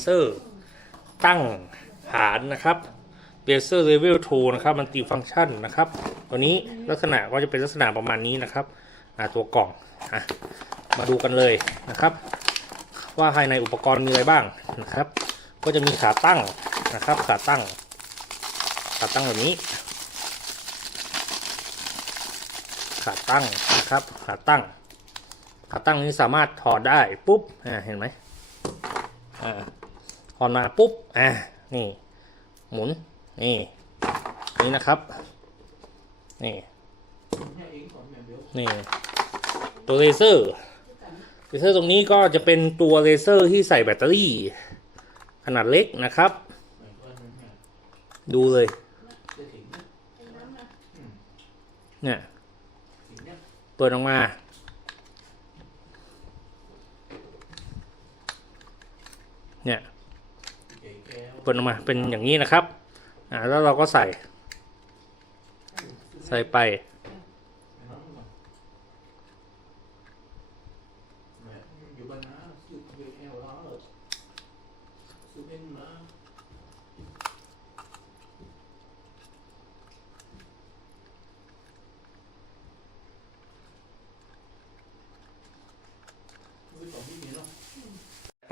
เซอร์ตั้งฐานนะครับเลเซอร์เลเวล2นะครับมันตีฟังก์ชันนะครับ ตัวนี้ลักษณะก็จะเป็นลักษณะประมาณนี้นะครับตัวกล่องอมาดูกันเลยนะครับ ว่าภายในอุปกรณ์มีอะไรบ้างนะครับ ก็จะมีขาตั้งนะครับ ขาตั้ง ขาตั้งแบบนี้ ขาตั้งนะครับ ขาตั้งขาตั้งนี้สามารถถอดได้ปุ๊บเห็นไหม อ่าถอดมาปุ๊บอ่านี่ หมุนนี่นี่นะครับ นี่นี่ตัวเลเซอร์เลเซอร์ตรงนี้ก็จะเป็นตัวเลเซอร์ที่ใส่แบตเตอรี่ ขนาดเล็กนะครับ ดูเลยเนี่ยเปิดออกมา เนี่ยเปิดออกมาเป็นอย่างนี้นะครับ อ่าแล้วเราก็ใส่ ใส่ไป อยู่บ้านนะซื้อเอลแล้วซื้อเป็นมา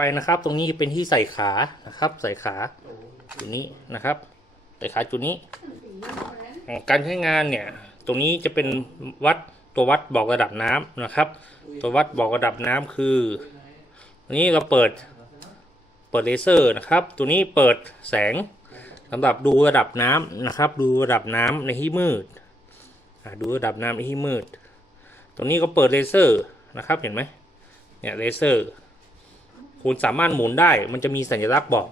ไปนะครับ ตรงนี้เป็นที่ใส่ขานะครับ ใส่ขาจุดนี้นะครับ ใส่ขาจุดนี้การใช้งานเนี่ย ตรงนี้จะเป็นวัดตัววัดบอกระดับน้ำนะครับ ตัววัดบอกระดับน้ำคือตัวนี้เราเปิดเปิดเลเซอร์นะครับ ตัวนี้เปิดแสงสำหรับดูระดับน้ำนะครับ ดูระดับน้ำในที่มืดดูระดับน้ำในที่มืด ตรงนี้ก็เปิดเลเซอร์นะครับ เห็นไหมเนี่ยเลเซอร์ คุณสามารถหมุนได้ มันจะมีสัญลักษณ์บอก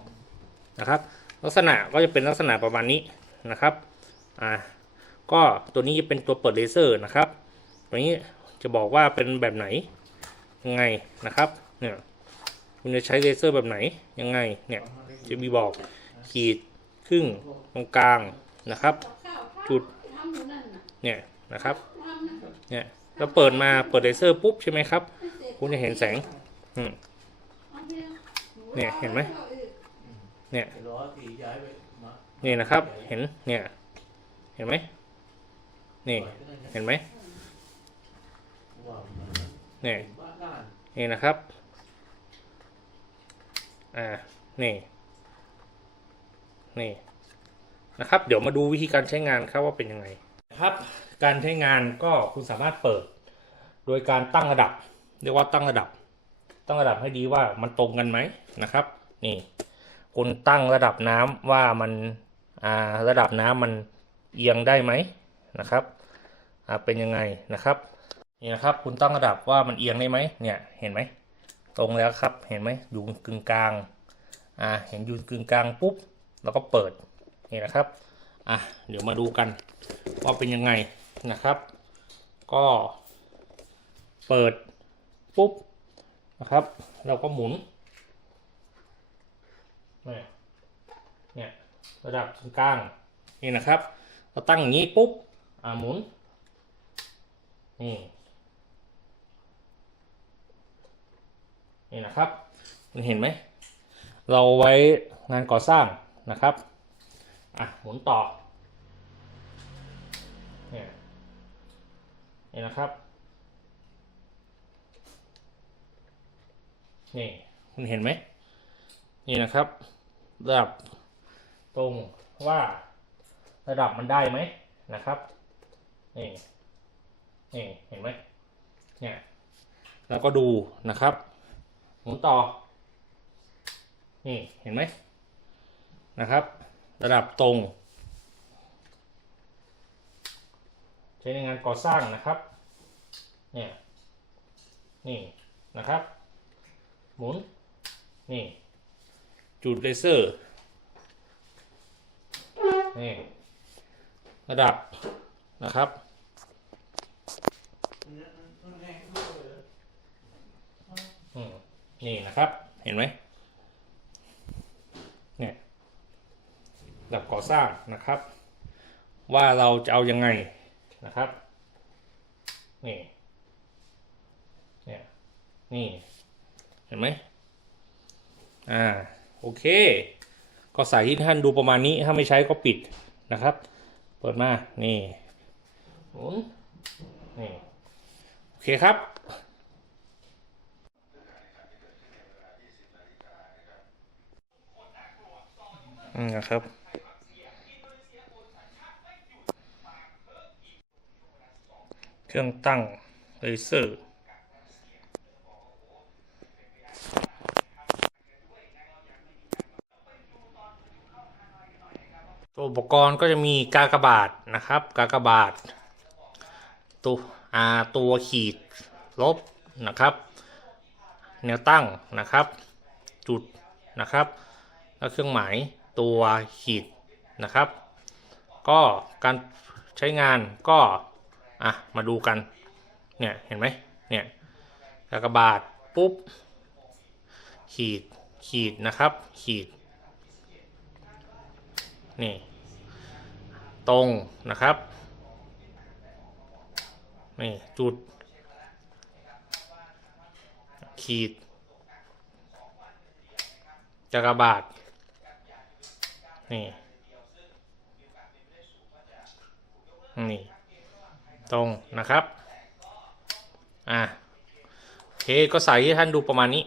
นะครับ ลักษณะก็จะเป็นลักษณะประมาณนี้นะครับอ่าก็ตัวนี้จะเป็นตัวเปิดเลเซอร์นะครับตัวนี้จะบอกว่าเป็นแบบไหนยังไงนะครับเนี่ยคุณจะใช้เลเซอร์แบบไหนยังไงเนี่ยจะมีบอกขีดครึ่งตรงกลางนะครับ จุดเนี่ยนะครับเนี่ยแล้วเปิดมาเปิดเลเซอร์ปุ๊บใช่ไหมครับ คุณจะเห็นแสงอืม เนี่ยเห็นไหมเนี่ยนี่นะครับ เห็นเนี่ยเห็นไหมนี่เห็นไหมเนี่ยบ้านด้านนี่นะครับอ่านี่นี่นะครับ เดี๋ยวมาดูวิธีการใช้งานครับว่าเป็นยังไงครับ การใช้งานก็คุณสามารถเปิด โดยการตั้งระดับ เรียกว่าตั้งระดับ ตั้งระดับให้ดีว่ามันตรงกันไหมนะครับ นี่ คุณตั้งระดับน้ำว่ามันอ่าระดับน้ำมันเอียงได้ไหมนะครับอ่าเป็นยังไงนะครับนี่นะครับ คุณตั้งระดับว่ามันเอียงได้ไหมเนี่ยเห็นไหมตรงแล้วครับเห็นไหมอยู่กึ่งกลางอ่าเห็นอยู่กึ่งกลางปุ๊บแล้วก็เปิดนี่นะครับอะเดี๋ยวมาดูกันว่าเป็นยังไงนะครับ ก็เปิดปุ๊บ นะครับ เราก็หมุนเนี่ยเนี่ยระดับกึ่งกลางนี่นะครับ เราตั้งอย่างนี้ปุ๊บอ่าหมุนนี่นี่นะครับคุณเห็นไหม เราไว้งานก่อสร้างนะครับอะหมุนต่อเนี่ยนี่นะครับ นี่คุณเห็นไหมนี่นะครับ ระดับตรงว่าระดับมันได้ไหมนะครับนี่นี่เห็นไหมเนี่ยแล้วก็ดูนะครับหมุนต่อ นี่เห็นไหมนะครับ ระดับตรง ใช้ในงานก่อสร้างนะครับ เนี่ย นี่นะครับ หมุน นี่ จุดเลเซอร์ นี่ ระดับนะครับ นี่นะครับ เห็นไหมเนี่ยระดับก่อสร้างนะครับ ว่าเราจะเอายังไงนะครับ นี่ เนี่ย นี่ เห็นไหมอ่าโอเค ก็ใส่ที่ท่านดูประมาณนี้ถ้าไม่ใช้ก็ปิดนะครับ เปิดมานี่หมุนนี่โอเคครับอืมครับเครื่องตั้งเลเซอร์ ตัวอุ ปกรณ์ก็จะมีกากบาทนะครับ กากบาทตัวอาตัวขีดลบนะครับ แนวตั้งนะครับ จุดนะครับ แล้วเครื่องหมายตัวขีดนะครับ ก็การใช้งานก็อะมาดูกันเนี่ยเห็นไหมเนี่ยกากบาทปุ๊บขีดขีดนะครับ ขีดนี่ ตรงนะครับนี่จุด ขีดจักรบาทนี่นี่ ตรงนะครับ อะโอเคก็ใส่ให้ท่านดูประมาณนี้